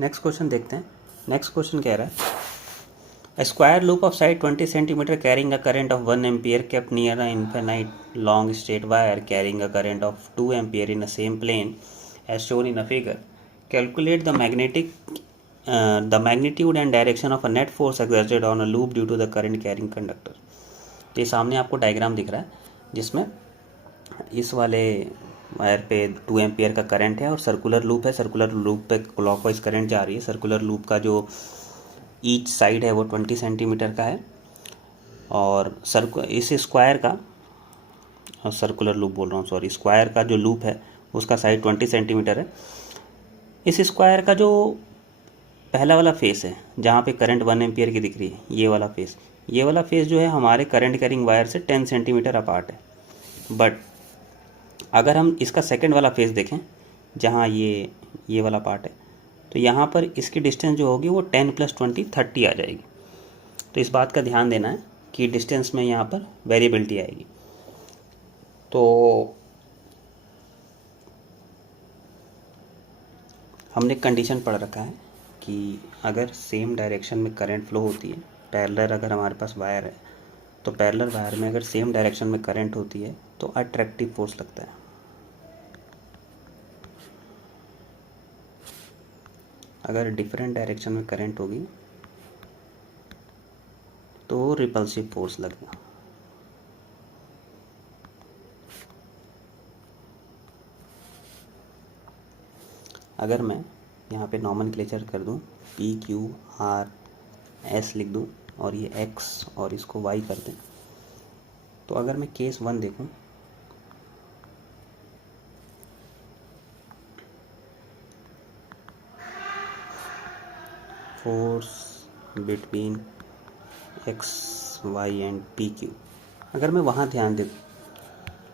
Next question देखते हैं। Next question कह रहा है A square loop of side 20 cm carrying a current of 1 ampere kept near an infinite long straight wire carrying a current of 2 ampere in the same plane as shown in the figure. Calculate the magnitude and direction of a net force exerted on a loop due to the current carrying conductor. तो ये सामने आपको diagram दिख रहा है जिसमें इस वाले वायर पे 2 एम्पियर का करंट है और सर्कुलर लूप है। सर्कुलर लूप पे क्लॉकवाइज करंट जा रही है। सर्कुलर लूप का जो ईच साइड है वो 20 सेंटीमीटर का है और इस स्क्वायर का, सर्कुलर लूप बोल रहा हूँ सॉरी, स्क्वायर का जो लूप है उसका साइड 20 सेंटीमीटर है। इस स्क्वायर का जो पहला वाला फेस है जहाँ पे करंट 1 एम्पियर की दिख रही है, ये वाला फेस जो है हमारे करंट कैरिंग वायर से 10 सेंटीमीटर अपार्ट है। बट अगर हम इसका सेकंड वाला फेस देखें जहाँ ये वाला पार्ट है, तो यहाँ पर इसकी डिस्टेंस जो होगी वो 10 + 20 30 आ जाएगी। तो इस बात का ध्यान देना है कि डिस्टेंस में यहाँ पर वेरिएबिलिटी आएगी। तो हमने कंडीशन पढ़ रखा है कि अगर सेम डायरेक्शन में करंट फ्लो होती है, पैरेलल अगर हमारे पास वायर है तो पैरेलल वायर में अगर सेम डायरेक्शन में करंट होती है तो अट्रैक्टिव फोर्स लगता है। अगर डिफरेंट डायरेक्शन में करंट होगी तो रिपल्सिव फोर्स लगेगा। अगर मैं यहाँ पे नॉमेनक्लेचर कर दूँ, पी क्यू आर एस लिख दूँ और ये एक्स और इसको वाई कर दें, तो अगर मैं केस 1 देखूँ, force between X Y and P Q, अगर मैं वहाँ ध्यान दूँ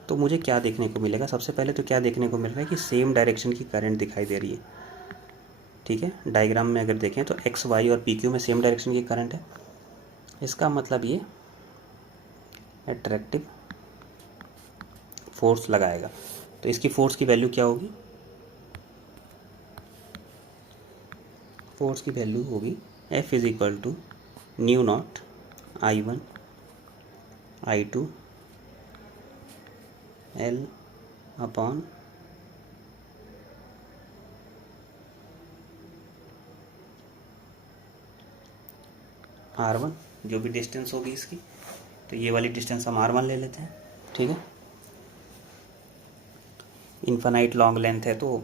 तो मुझे क्या देखने को मिलेगा? सबसे पहले तो क्या देखने को मिल रहा है कि सेम डायरेक्शन की करंट दिखाई दे रही है। ठीक है, डायग्राम में अगर देखें तो एक्स वाई और पी क्यू में सेम डायरेक्शन की करंट है। इसका मतलब ये अट्रैक्टिव फोर्स लगाएगा। तो इसकी फोर्स की वैल्यू क्या होगी? फोर्स की वैल्यू होगी F = μ0 I1 I2 L upon R1, जो भी डिस्टेंस होगी इसकी। तो ये वाली डिस्टेंस हम R1 ले लेते हैं। ठीक है, इनफाइनाइट लॉन्ग लेंथ है तो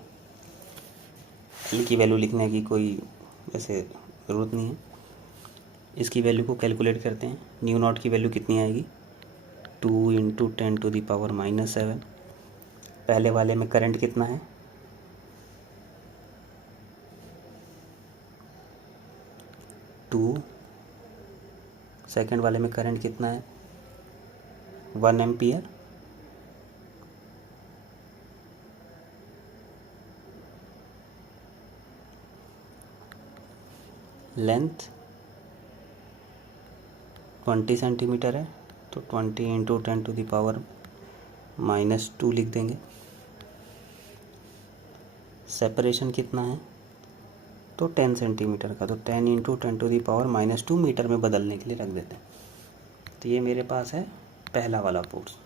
L की वैल्यू लिखने की कोई वैसे ज़रूरत नहीं है। इसकी वैल्यू को कैलकुलेट करते हैं। μ0 की वैल्यू कितनी आएगी? 2 × 10⁻⁷। पहले वाले में करंट कितना है? 2। सेकंड वाले में करंट कितना है? 1 एम्पियर। लेंथ 20 सेंटीमीटर है तो 20 × 10⁻⁻2 लिख देंगे। सेपरेशन कितना है? तो 10 सेंटीमीटर का, तो 10 × 10⁻⁻2 मीटर में बदलने के लिए रख देते हैं। तो ये मेरे पास है पहला वाला फोर्स।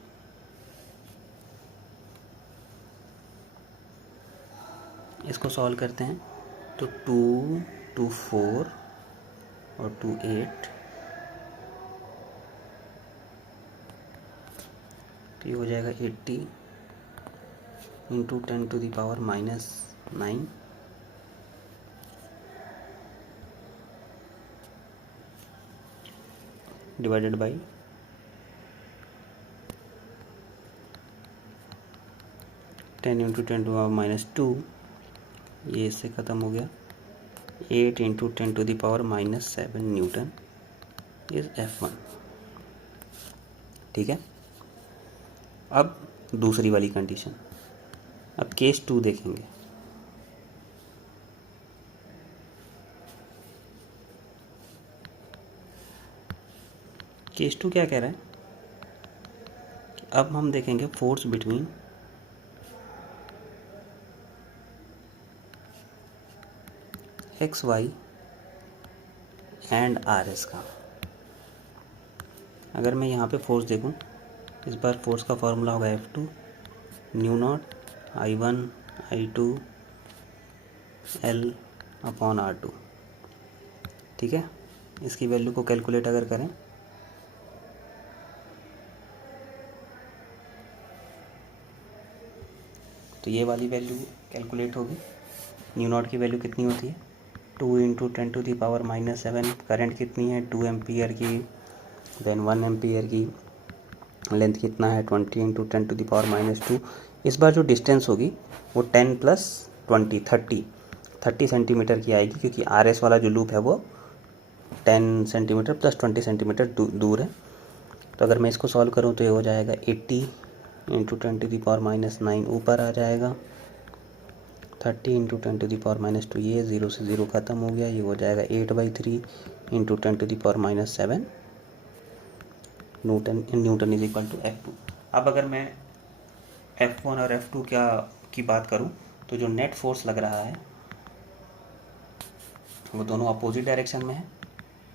इसको सॉल्व करते हैं तो 2 2 4 और 2 8, तो ये हो जाएगा 80 × 10⁻⁻9 डिवाइडेड बाई 10 × 10⁻⁻2, ये इससे ख़त्म हो गया। 8 × 10⁻⁻7 न्यूटन इज F1। ठीक है, अब दूसरी वाली कंडीशन। अब केस 2 देखेंगे। केस 2 क्या कह रहा है? अब हम देखेंगे force between X Y and R S का। अगर मैं यहाँ पे फोर्स देखूँ, इस बार फोर्स का फॉर्मूला होगा F2 new not I1 I2 L upon R2। ठीक है, इसकी वैल्यू को कैलकुलेट अगर करें तो ये वाली वैल्यू कैलकुलेट होगी। न्यू नॉट की वैल्यू कितनी होती है 2 इंटू 10⁻⁻7। करंट कितनी है 2 एम्पियर की, देन 1 एम्पियर की, लेंथ कितना है 20 इंटू 10⁻⁻2। इस बार जो डिस्टेंस होगी वो 10 प्लस 20 30 सेंटीमीटर की आएगी, क्योंकि आर एस वाला जो लूप है वो 10 सेंटीमीटर प्लस 20 सेंटीमीटर दूर है। तो अगर मैं इसको सॉल्व करूँ तो ये हो जाएगा 80 इंटू 10⁻⁹ ऊपर आ जाएगा, 30 इंटू 10⁻⁻2 ये 0 से 0 ख़त्म हो गया, ये हो जाएगा 8/3 into 10⁻⁷ newton is equal to F2। अब अगर मैं F1 और F2 की बात करूं तो जो नेट फोर्स लग रहा है वो दोनों अपोजिट डायरेक्शन में है,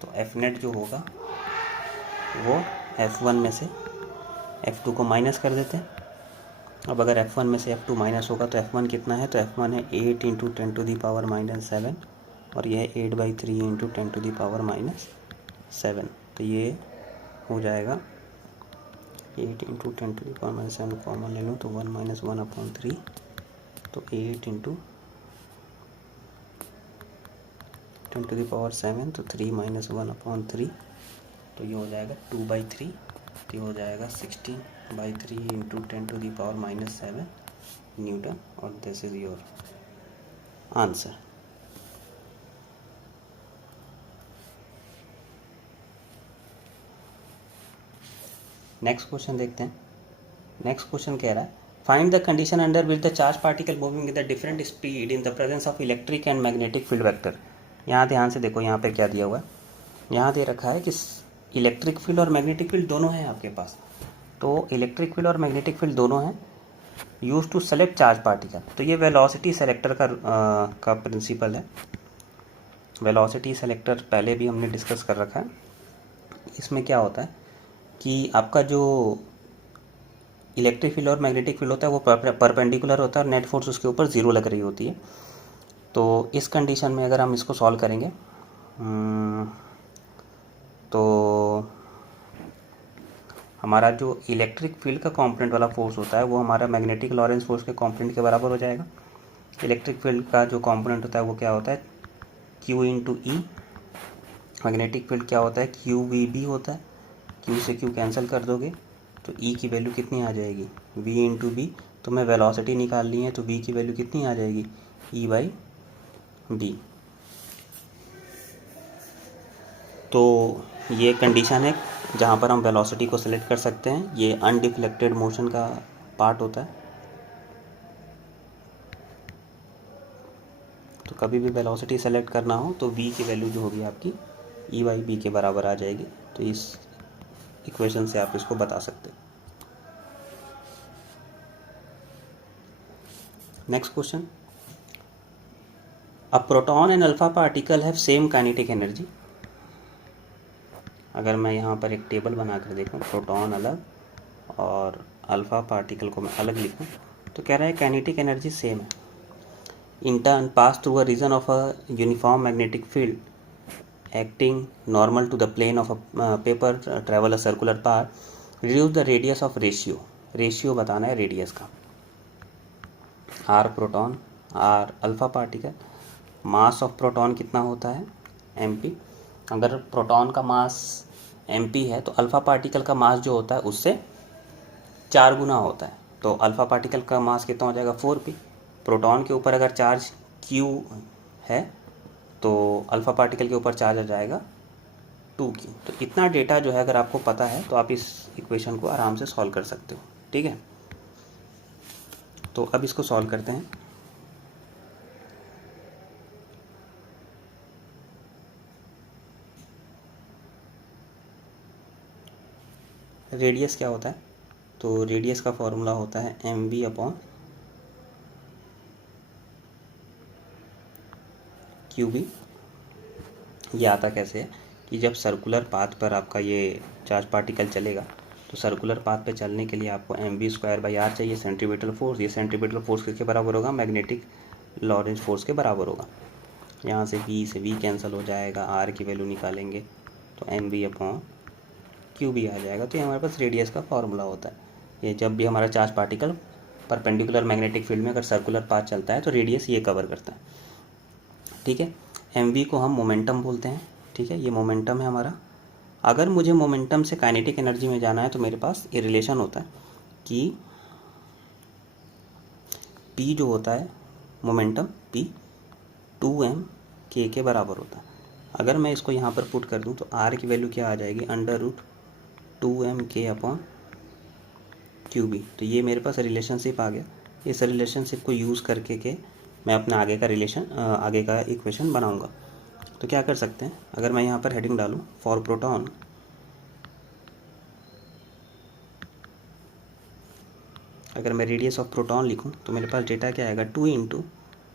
तो F नेट जो होगा वो F1 में से F2 को माइनस कर देते हैं। अब अगर F1 में से F2 माइनस होगा तो F1 कितना है, तो F1 है 8 इंटू 10⁻⁷ और यह है 8/3 इंटू 10⁻⁷। तो ये हो जाएगा 8 इंटू 10⁻⁷ कॉमन ले लूँ तो 1 - 1/3, तो 8 इंटू 10⁻⁷ तो 3 - 1/3, तो ये हो जाएगा 2/3, तो ये हो जाएगा 16/3 इंटू 10⁻⁷ न्यूटन, और this is your answer. Next question देखते हैं। नेक्स्ट क्वेश्चन कह रहा है find the condition under which the charge particle moving with the different speed in the presence of electric and magnetic field vector. यहाँ ध्यान से देखो, यहाँ पे क्या दिया हुआ है, यहाँ दे रखा है कि इलेक्ट्रिक फील्ड और मैग्नेटिक फील्ड दोनों हैं आपके पास। तो इलेक्ट्रिक फील्ड और मैग्नेटिक फील्ड दोनों हैं, use to select charge particle. तो ये वेलोसिटी सेलेक्टर का प्रिंसिपल है। वेलोसिटी सेलेक्टर पहले भी हमने डिस्कस कर रखा है। इसमें क्या होता है कि आपका जो इलेक्ट्रिक फील्ड और मैग्नेटिक फील्ड होता है वो परपेंडिकुलर होता है और नेट फोर्स उसके ऊपर ज़ीरो लग रही होती है। तो इस कंडीशन में अगर हम इसको सॉल्व करेंगे तो हमारा जो इलेक्ट्रिक फील्ड का कंपोनेंट वाला फोर्स होता है वो हमारा मैग्नेटिक लॉरेंस फोर्स के कंपोनेंट के बराबर हो जाएगा। इलेक्ट्रिक फील्ड का जो कंपोनेंट होता है वो क्या होता है Q इंटू ई। मैग्नेटिक फील्ड क्या होता है QVB होता है। Q से Q कैंसिल कर दोगे तो E की वैल्यू कितनी आ जाएगी V इंटू बी। तो मैं वेलोसिटी निकालनी है तो V की वैल्यू कितनी आ जाएगी E/B। तो ये कंडीशन है जहाँ पर हम वेलोसिटी को सिलेक्ट कर सकते हैं। ये अनडिफ्लेक्टेड मोशन का पार्ट होता है। तो कभी भी वेलोसिटी सेलेक्ट करना हो तो V की वैल्यू जो होगी आपकी E/B के बराबर आ जाएगी। तो इस इक्वेशन से आप इसको बता सकते हैं। Next question, a proton and alpha particle have same kinetic energy. अगर मैं यहाँ पर एक टेबल बना कर देखूँ, प्रोटॉन अलग और अल्फा पार्टिकल को मैं अलग लिखूँ, तो कह रहा है काइनेटिक एनर्जी सेम है। In turn pass through a region of a uniform magnetic field acting normal to the plane of a paper travel a circular path reduce the radius of ratio बताना है radius का। R proton R alpha particle, mass of proton कितना होता है mp। अगर proton का मास mp है तो अल्फा पार्टिकल का मास जो होता है उससे 4 गुना होता है। तो अल्फा पार्टिकल का मास कितना हो जाएगा 4p। प्रोटॉन के ऊपर अगर चार्ज q है तो अल्फा पार्टिकल के ऊपर चार्ज आ जाएगा 2q। तो इतना डेटा जो है अगर आपको पता है तो आप इस इक्वेशन को आराम से सॉल्व कर सकते हो। ठीक है, तो अब इसको सॉल्व करते हैं। रेडियस क्या होता है, तो रेडियस का फॉर्मूला होता है mv अपॉन क्यू बी। ये आता कैसे है कि जब सर्कुलर पाथ पर आपका ये चार्ज पार्टिकल चलेगा तो सर्कुलर पाथ पे चलने के लिए आपको mv²/r चाहिए, सेंट्रीपिटल फोर्स। ये सेंट्रीपिटल फोर्स किसके बराबर होगा? मैग्नेटिक लॉरेंज फोर्स के बराबर होगा। यहाँ से v कैंसिल हो जाएगा, r की वैल्यू निकालेंगे तो mv/qb आ जाएगा। तो ये हमारे पास रेडियस का फॉर्मूला होता है। ये जब भी हमारा charge particle perpendicular magnetic field में अगर सर्कुलर पाथ चलता है तो रेडियस ये कवर करता है। ठीक है, mv को हम मोमेंटम बोलते हैं। ठीक है, ये मोमेंटम है हमारा। अगर मुझे मोमेंटम से काइनेटिक एनर्जी में जाना है तो मेरे पास ये रिलेशन होता है कि p जो होता है मोमेंटम p 2m/k के बराबर होता है। अगर मैं इसको यहाँ पर पुट कर दूँ तो r की वैल्यू क्या आ जाएगी? √2mk/qb। तो ये मेरे पास रिलेशनशिप आ गया। इस रिलेशनशिप को यूज़ करके के मैं अपना आगे का इक्वेशन बनाऊंगा। तो क्या कर सकते हैं, अगर मैं यहाँ पर हेडिंग डालूँ फॉर प्रोटॉन, अगर मैं रेडियस ऑफ प्रोटॉन लिखूँ तो मेरे पास डेटा क्या आएगा? 2 into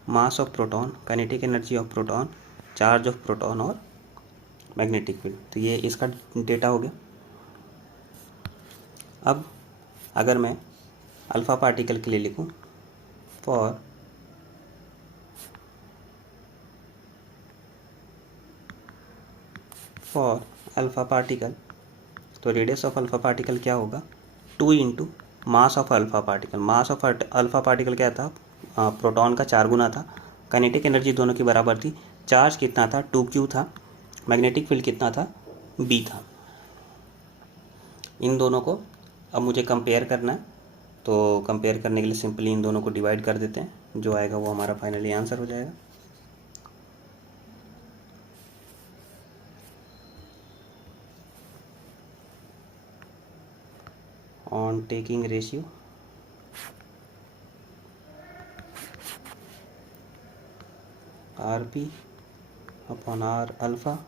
mass of proton, kinetic energy of proton, charge of proton और मैग्नेटिक फील्ड। तो ये इसका डेटा हो गया। अब अगर मैं अल्फ़ा पार्टिकल के लिए लिखूँ फॉर अल्फ़ा पार्टिकल, तो रेडियस ऑफ अल्फ़ा पार्टिकल क्या होगा? 2 into mass of alpha particle. Mass of alpha particle क्या था? प्रोटॉन का 4 गुना था। काइनेटिक एनर्जी दोनों की बराबर थी। चार्ज कितना था? 2q था। मैग्नेटिक फील्ड कितना था? b था। इन दोनों को अब मुझे कंपेयर करना है, तो कंपेयर करने के लिए सिंपली इन दोनों को डिवाइड कर देते हैं, जो आएगा वो हमारा फाइनली आंसर हो जाएगा। On taking ratio Rp/R alpha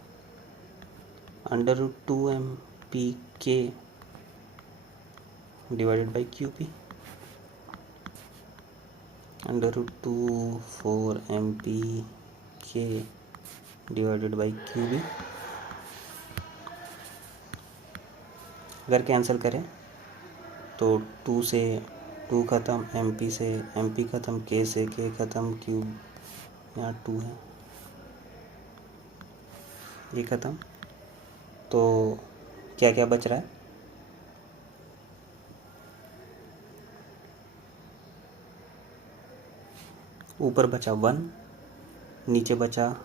√2mPk divided by QP √24mPk divided by QB। अगर कैंसिल करें तो 2 से 2 ख़त्म, MP से MP ख़त्म, K से K ख़त्म, Q यहाँ 2 है, ये ख़त्म। तो क्या क्या बच रहा है? ऊपर बचा 1, नीचे बचा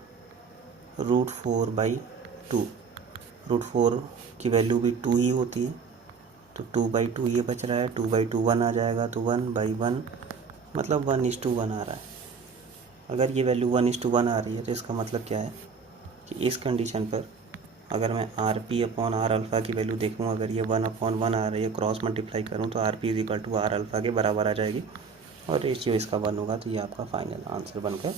√4/2। √4 की वैल्यू भी 2 ही होती है, तो 2/2 ये बच रहा है। 2/2 1 आ जाएगा, तो 1/1 मतलब 1:1 आ रहा है। अगर ये वैल्यू 1:1 आ रही है तो इसका मतलब क्या है कि इस कंडीशन पर अगर मैं Rp/R अल्फ़ा की वैल्यू देखूँ, अगर ये 1/1 आ रही है, क्रॉस मल्टीप्लाई करूँ तो Rp = R अल्फ़ा के बराबर आ जाएगी और रेशियो इसका 1 होगा। तो ये आपका फाइनल आंसर बनकर